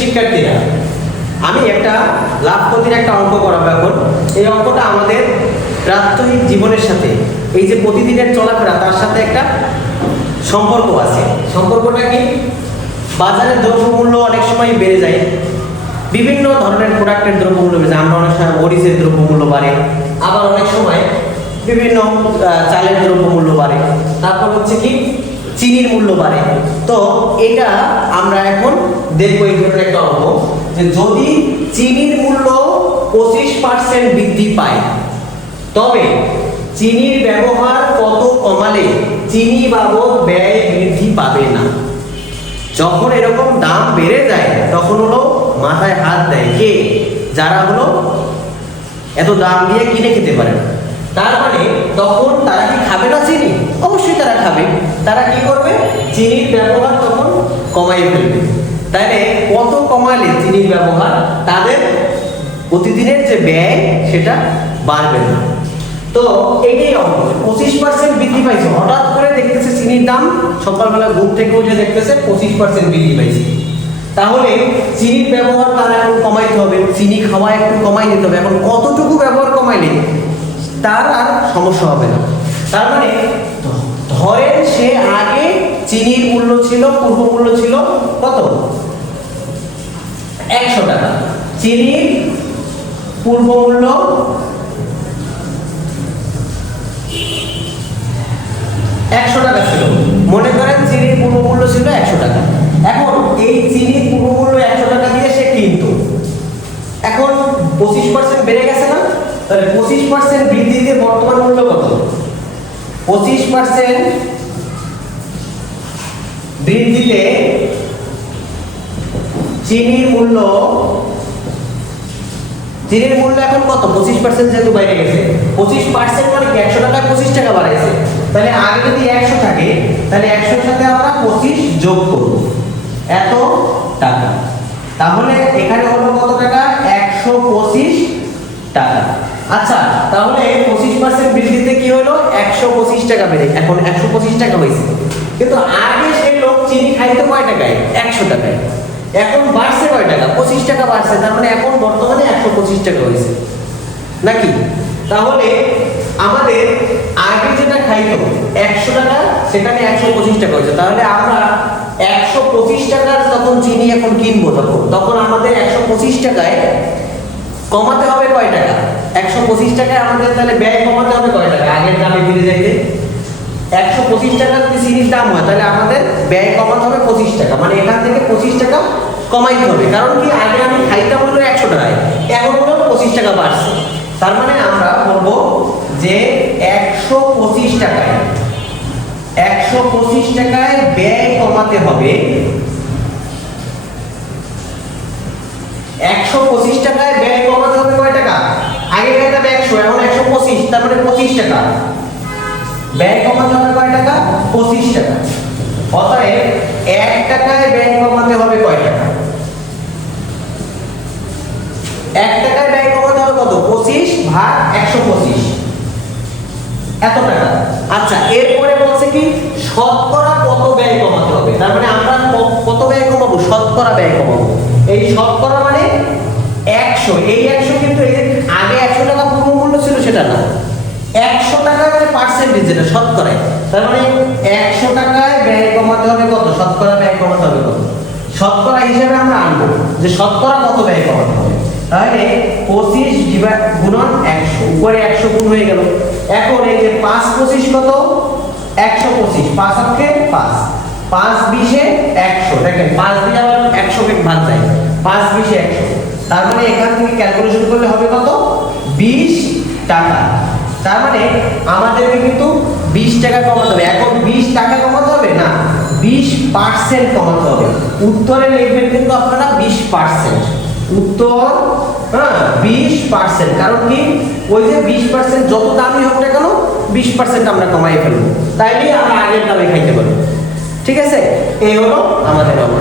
শিক্ষার্থীরা, আমি একটা লাভ ক্ষতির একটা অঙ্ক করাবো এখন। এই অঙ্কটা আমাদের প্রাত্যহিক জীবনের সাথে, এই যে প্রতিদিনের চলাফেরা, তার সাথে একটা সম্পর্ক আছে। সম্পর্কটা কি? বাজারের দ্রব্যমূল্য অনেক সময় বেড়ে যায়, বিভিন্ন ধরনের প্রোডাক্টের দ্রব্যমূল্য বেড়ে যায়। আমরা অনেক সময় মরিচের দ্রব্যমূল্য বাড়ে, আবার অনেক সময় বিভিন্ন চালের দ্রব্যমূল্য বাড়ে, তারপর হচ্ছে কি চিনির মূল্য বাড়ে। তো এটা আমরা এখন দেখবো এই ধরনের একটা অঙ্ক, যে যদি চিনির মূল্য 25% বৃদ্ধি পায়, তবে চিনির ব্যবহার কত কমালে চিনি বাবদ ব্যয় বৃদ্ধি পাবে না। যখন এরকম দাম বেড়ে যায় তখন হলো মাথায় হাত দেয় কে? যারা হলো এত দাম দিয়ে কিনে খেতে পারে না। তার মানে তখন তারা কি খাবে না চিনি? অবশ্যই তারা খাবে। তারা কি করবে? চিনির ব্যবহার তখন কমাই ফেলবে। তাহলে কত কমালে চিনির ব্যবহার, তাদের প্রতিদিনের যে ব্যয় সেটা বাড়বে না। তো এইটাই অঙ্ক, 25% বৃদ্ধি পাইছে। হঠাৎ করে দেখতেছে চিনির দাম, সকালবেলা ঘুম থেকে উঠে দেখতেছে 25% বৃদ্ধি পাইছে। তাহলে চিনির ব্যবহার তার এখন কমাইতে হবে, চিনি খাওয়া একটু কমাই নিতে হবে। এখন কতটুকু ব্যবহার কমাইলে তার আর সমস্যা হবে না? তার মানে ধরেন সে আগে চিনির মূল্য ছিল, পূর্ব মূল্য ছিল কত? 100 টাকা। চিনির পূর্ব মূল্য 100 টাকা ছিল। মনে করেন চিনির পূর্ব মূল্য ছিল 100 টাকা। এখন এই চিনির পূর্ব মূল্য 100 টাকা দিয়ে সে কিনতো। এখন 25% বেড়ে গেছে না? তাহলে 25% বৃদ্ধিতে বর্তমান মূল্য কত? 25% বৃদ্ধিতে চিনির মূল্য এখন কত? 25% যেহেতু বাইরে গেছে, 25% মানে কি 100 টাকায় 25 টাকা বাড়াইছে। তাহলে আগে যদি 100 থাকে, তাহলে 100 এর সাথে আমরা 25 যোগ করব, এত টাকা। তাহলে এখানে হলো কত টাকা? 125 টাকা। আচ্ছা, তাহলে 25% বৃদ্ধিতে কি হলো? 125 টাকা বেড়ে এখন 125 টাকা হয়েছে। কিন্তু আগে সেই লোক চিনি খাইতো কয় টাকায়? 100 টাকায়। এখন বাড়ছে কয় টাকা? 25 টাকা বাড়ছে। তার মানে এখন বর্তমানে 125 টাকা হয়েছে নাকি? তাহলে আমাদের আগে যেটা খাইতো 100 টাকা, সেখানে 125 টাকা হয়েছে। তাহলে আমরা 125 টাকার যখন চিনি এখন কিনবো, তখন আমাদের 125 টাকায় কমাতে হবে কয় টাকা? 125 টাকায় আমাদের তাহলে ব্যয় কমাতে হবে কয় টাকা? আগের দামে ফিরে যাইতে 125 টাকা যদি চিনির দাম হয়, তাহলে আমাদের ব্যয় কমাতে হবে 25 টাকা। মানে এখান থেকে 25 টাকা কমাইতে হবে। কারণ কি, আগে আমি খাইতাম হলো 100 টাকায়, এখন হলো 25 টাকা বাড়ছে। তার মানে আমরা বলবো যে 125 টাকায় ব্যয় কমাতে হবে। 125 টাকায় ব্যয় কমাতে হবে কয় টাকা? আগে খাইতাম 100, এখন 125, তার মানে 25 টাকা ব্যয় কমাতে হবে কয় টাকা? 25 টাকা। অতএব 1 টাকায় ব্যয় কমাতে হবে কয় টাকা? 1 টাকায় ব্যয় কমাতে হবে কত? 25 ভাগ 125, এত টাকা। আচ্ছা, এরপরে বলছে কি শতকরা কত ব্যয় কমাতে হবে। তার মানে আমরা কত ব্যয় কমাবো? শতকরা ব্যয় কমাবো। এই শতকরা মানে 100। এই 100 কিন্তু এই যে আগে 100 টাকা পূর্ব মূল্য ছিল সেটা না, 100 টাকা মানে পার্সেন্টেজ, যেটা শতকরায়। তার মানে 100 টাকায় ব্যয় কমাতে হবে কত? শতকরা ব্যয় কমাতে হবে কত? শতকরা হিসেবে আমরা আনবো যে শতকরা কত ব্যয় কমাতে হবে। তাহলে 25 গুণন 100, উপরে 100 গুণ হয়ে গেল। এখন এই যে 5 25 কত? 125। 5 অক্ষে 5, 5 20 100। দেখেন 5 দিয়ে আবার 100 কে ভাগ যায়, 5 20 100। তার মানে এখান থেকে ক্যালকুলেশন করলে হবে কত? 20 টাকা। তার মানে আমাদেরকে কিন্তু 20 টাকা কমাতে হবে। এখন 20 টাকা কমাতে হবে না, 20% কমাতে হবে। উত্তরে লিখবেন কিন্তু আপনারা 20%। উত্তর 20%। কারণ কি, ওই যে 20% যত দামই হোক না কেন 20% আমরা কমাই ফেলবো, তাইলে আমরা আগের দামে খাইতে পারবো। ঠিক আছে, এই হলো আমাদের অঙ্ক।